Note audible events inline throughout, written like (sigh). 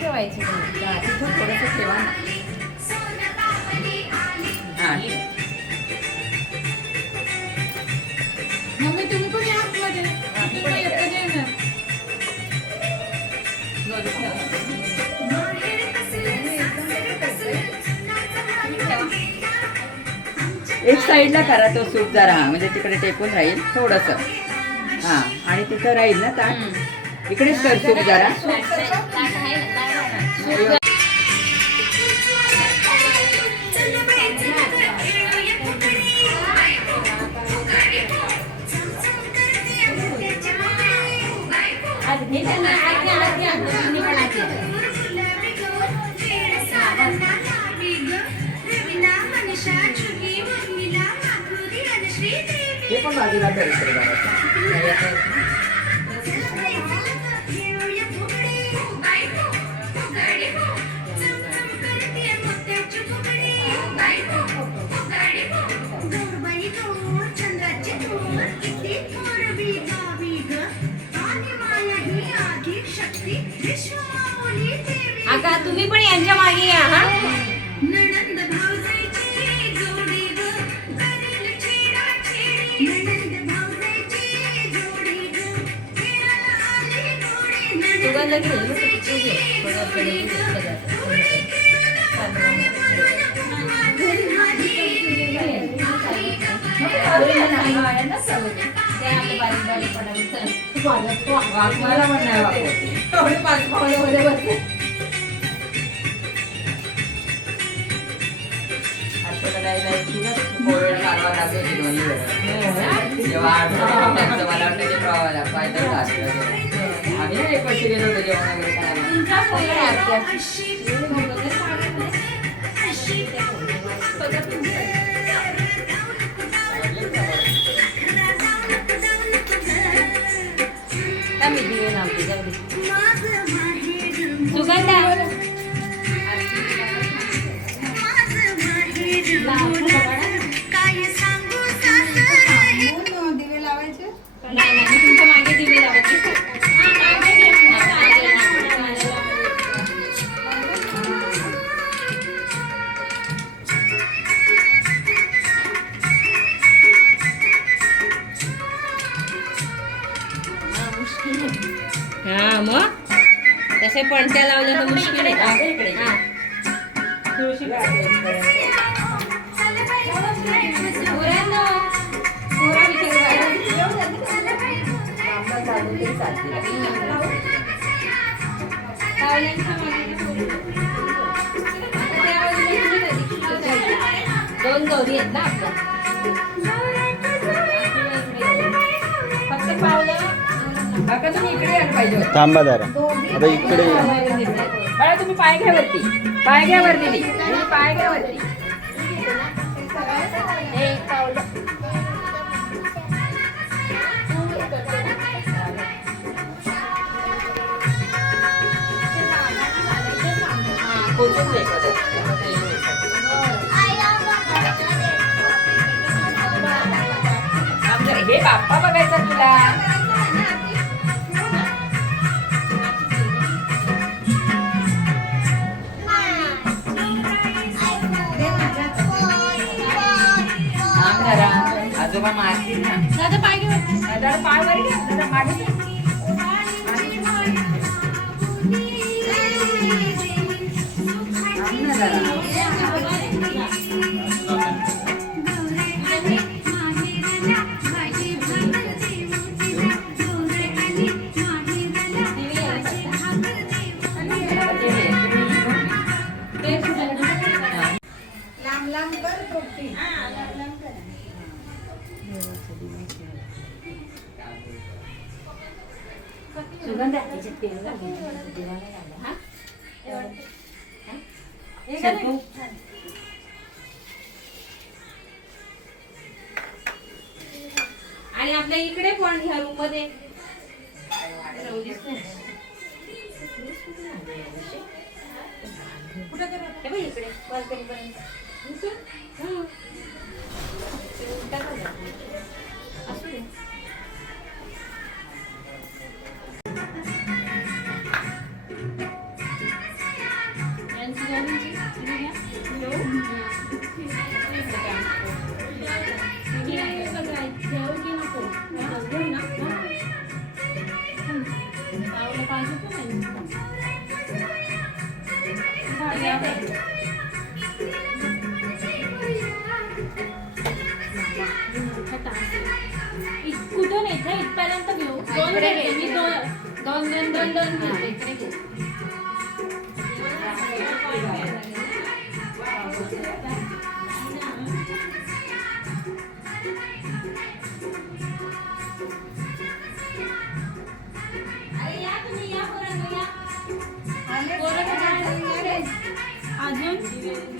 ठेवायची. थोडंसं ठेवा ना. एक साईडला करा तो सूप जरा म्हणजे तिकडे टेकून राहील थोडस. हा आणि तिथं राहील ना ताट? इकडेच कर सूप जरा. बाजूला कर (laughs) मला दोन्ही वेळा. जेव्हा आठवण त्यांचं मला वाटतं आम्ही एक वर्षी गेलो होतो जेवण वगैरे करायला तसे पणत्या लावल्या तर मुश्किल हा. दोन गौरी आहेत ना आपल्या. फक्त पावलं. काका तुम्ही इकडे यायला पाहिजे होतं. थांबा जरा. आता इकडे बाळा तुम्ही पाय घ्या वरती. पाय घ्या वरती. तुम्ही पाय घ्या वरती. आमचं- हे बाप्पा बघायचा तुला. आजोबा मारतील ना दादा पाय घे दादा पाय वर घ्या दादा मागे जरा पुरण आणि आपल्या इकडे पण ह्या रूममध्ये कुठं इकडे. इथे इथपर्यंत घेऊ. दोन घेते मी दोन दोन दोन दोन दोन घेते. इकडे अजून?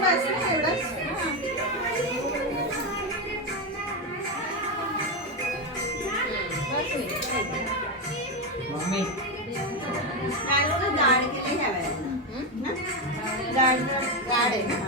बस मम्मी. काय डाळ केले घ्यावे डाळ डाळ आहे ना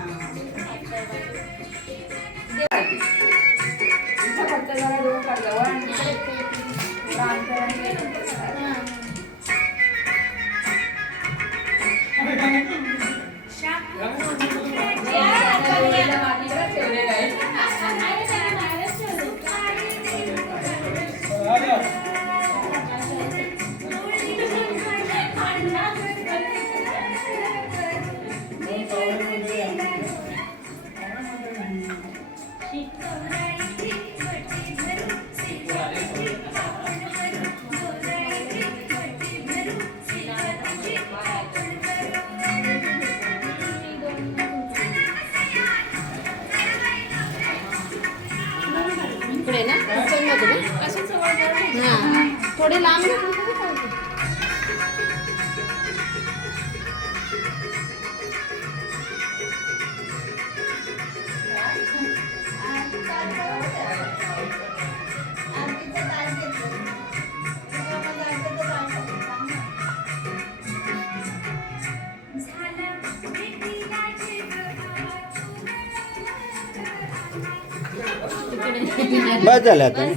बस झालं आता.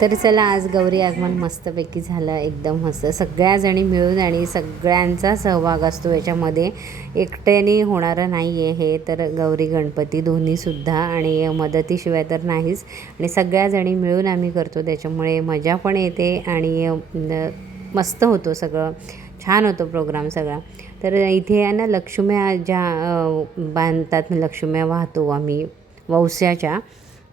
तर चला आज गौरी आगमन मस्तपैकी झालं एकदम मस्त. सगळ्याजणी मिळून आणि सगळ्यांचा सहभाग असतो याच्यामध्ये. एकट्याने होणारं नाही आहे हे तर गौरी गणपती दोन्हीसुद्धा आणि मदतीशिवाय तर नाहीच. आणि सगळ्याजणी मिळून आम्ही करतो त्याच्यामुळे मजा पण येते आणि मस्त होतो सगळं. छान होतो प्रोग्राम सगळा. तर इथे आहे ना लक्ष्म्या ज्या बांधतात लक्ष्म्या वाहतो आम्ही वौस्याच्या.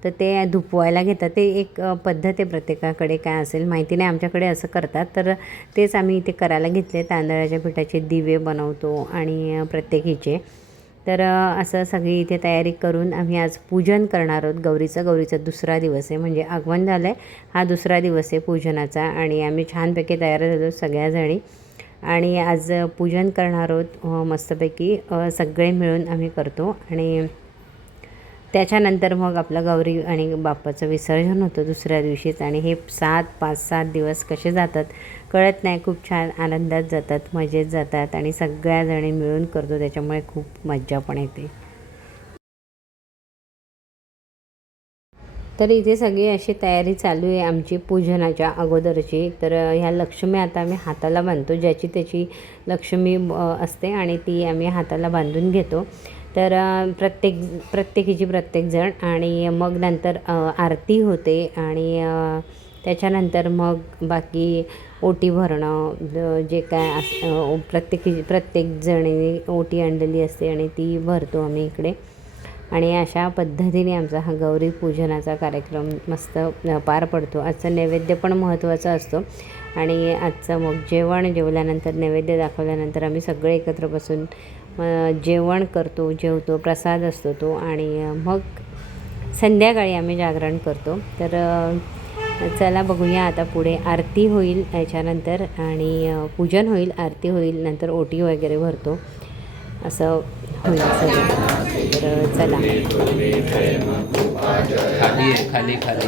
तर ते धुपवायला घेतात. ते एक पद्धत आहे प्रत्येकाकडे काय असेल माहिती नाही. आमच्याकडे असं करतात. तर तेच आम्ही इथे करायला घेतले. तांदळाच्या पिठाचे दिवे बनवतो आणि प्रत्येकीचे तर असं सगळी इथे तयारी करून आम्ही आज पूजन करणार आहोत. गौरीचं गौरीचा दुसरा दिवस आहे. म्हणजे आगमन झालं आहे हा दुसरा दिवस आहे पूजनाचा आणि आम्ही छानपैकी तयार झालो सगळ्याजणी. आणि आज पूजन करणार आहोत मस्तपैकी सगळे मिळून आम्ही करतो. आणि त्याच्यानंतर मग आपलं गौरी आणि बाप्पाचं विसर्जन होतं दुसऱ्या दिवशीच आणि हे सात पाच सात दिवस कसे जातात कळत नाही. खूप छान आनंदात जातात मजेत जातात आणि सगळ्याजणी मिळून करतो. त्याच्यामुळे खूप मज्जा पण येते. तर इथे सगळी अशी तयारी चालू आहे आमची पूजनाच्या अगोदरची. तर ह्या लक्ष्मी आता आम्ही हाताला बांधतो ज्याची त्याची लक्ष्मी असते आणि ती आम्ही हाताला बांधून घेतो. तर प्रत्येक प्रत्येकीची प्रत्येकजण आणि मग नंतर आरती होते आणि त्याच्यानंतर मग बाकी ओटी भरणं जे काय अस प्रत्येकी प्रत्येकजणी ओटी आणलेली असते आणि ती भरतो आम्ही इकडे. आणि अशा पद्धतीने आमचा हा गौरी पूजनाचा कार्यक्रम मस्त पार पडतो. आजचा नैवेद्य पण महत्त्वाचा असतो. आणि आजचं मग जेवण जेवल्यानंतर नैवेद्य दाखवल्यानंतर आम्ही सगळे एकत्र बसून जेवण करतो जेवतो प्रसाद असतो तो आणि मग संध्याकाळी आम्ही जागरण करतो. तर चला बघूया आता पुढे आरती होईल याच्यानंतर आणि पूजन होईल आरती होईल नंतर ओटी वगैरे भरतो. असं होईल सगळं. तर चला. खाली खाली खाली.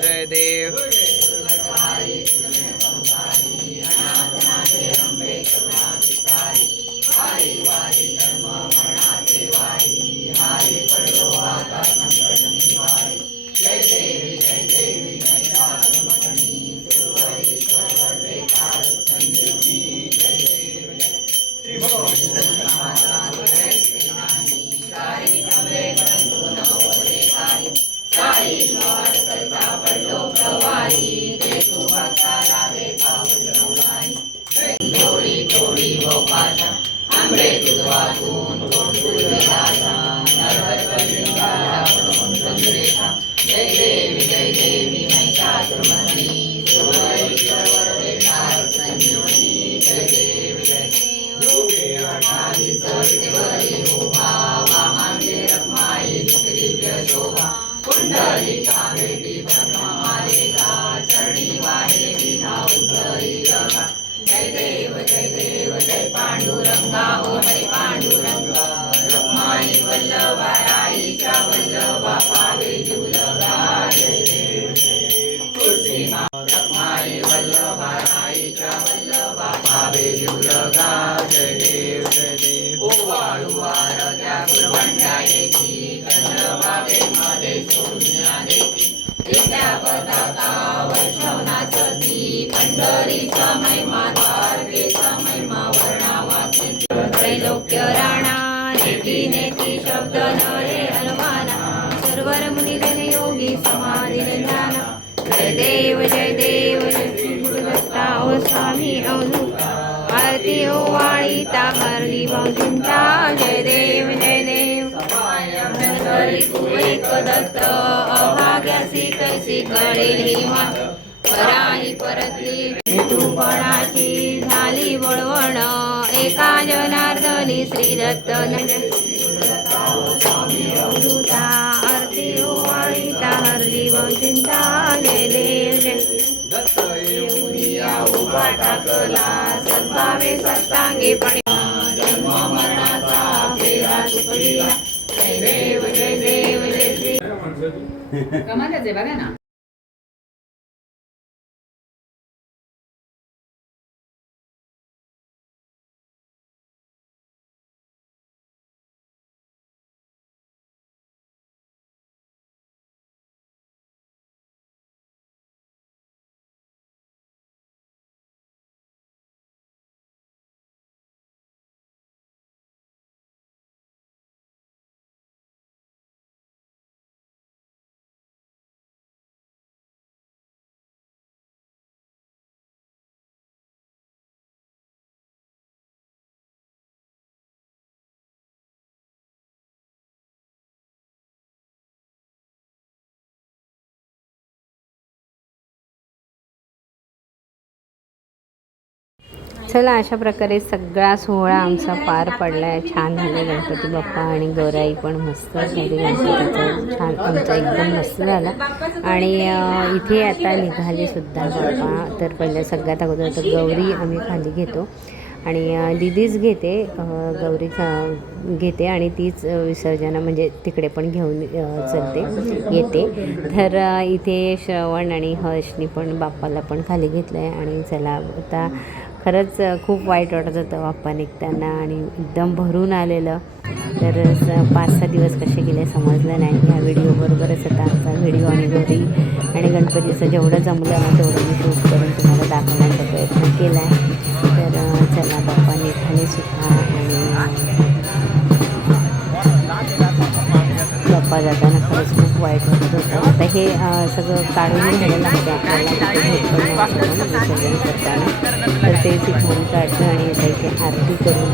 Gurudev. Okay. नेती शब्द नवरे हनुमाना सर्वर मुनिजन योगी समाधी ज्ञान जय देव जय देव दत्ता ओ स्वामी अवधूता। आरती हो ओ वाळीता हरली भाऊजिंता जय देव जय देव। एक दत्त अभाग्यासी कैसी कळेल ही परतली तू झाली वळवण। एका श्री दत्त दूता आरती ओवाळीता हरली चिंता आलेले देव जय उभा टाकला सद्भावे सत्तांगे पण जन्म मरणाचा फेरा जय देव जय देव जय श्री। कमालच आहे बघा ना. चला अशा प्रकारे सगळा सोहळा आमचा पार पडला आहे छान झाले गणपती बाप्पा आणि गौराई पण मस्त झाली. गणपतीचं छान आमचा एकदम मस्त झाला. आणि इथे आता निघाले सुद्धा बाप्पा. तर पहिलं सगळ्यात अगोदर तर गौरी आम्ही खाली घेतो. आणि दिदीच दीदीच घेते गौरी खा- घेते आणि तीच अं, विसर्जन म्हणजे तिकडे पण घेऊन चलते येते. तर इथे श्रवण आणि हर्षनी पण बाप्पाला पण खाली घेतलं आहे आणि चला आता खरंच खूप वाईट वाटत होतं बाप्पा निघताना आणि एकदम भरून आलेलं. तर पाच सहा दिवस कसे गेले समजलं नाही. ह्या व्हिडिओबरोबरच आता आमचा व्हिडिओ आणि घरी आणि गणपतीचं जेवढं जमलं ना तेवढं मी शूट करून तुम्हाला दाखवण्याचा प्रयत्न केला आहे तर चला बाप्पा निघाले सुद्धा आणि बाप्पा जाताना खरंच खूप वाईट वाटत होतं. आता हे सगळं काढून घ्यायला लागतं म्हणजे आपल्याला तिथे विसर्जन करताना. तर ते तिथून काढलं आणि आता इथे आरती करून